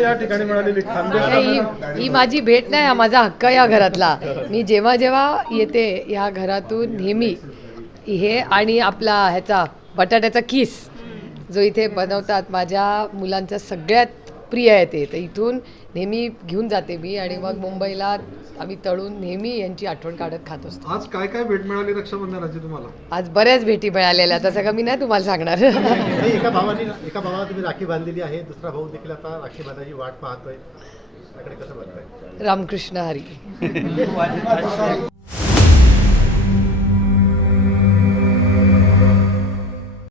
या ठिकाणी मिळालेली खांदे ही ही माझी भेट नाही हा माझा हक्क या घरातला. मी जेव्हा जेव्हा येते या घरातून नेहमी हे आणि आपला ह्याचा बटाट्याचा किस जो इथे बनवतात माझ्या मुलांचा सगळ्यात प्रिय आहे ते. तर इथून नेहमी घेऊन जाते मी आणि मग मुंबईला आम्ही तळून नेहमी यांची आठवण काढत खात असतो. आज काय काय भेट मिळाली रक्षाबंधनाची तुम्हाला? आज बऱ्याच भेटी मिळालेल्या तसं का मी नाही तुम्हाला सांगणार. नाही, एका भावाने एका भावाला तुम्ही राखी बांधलेली आहे. दुसरा भाऊ देखील आता राखी बांधायची वाट पाहतोय. त्याकडे कसं बघताय? रामकृष्ण हरी.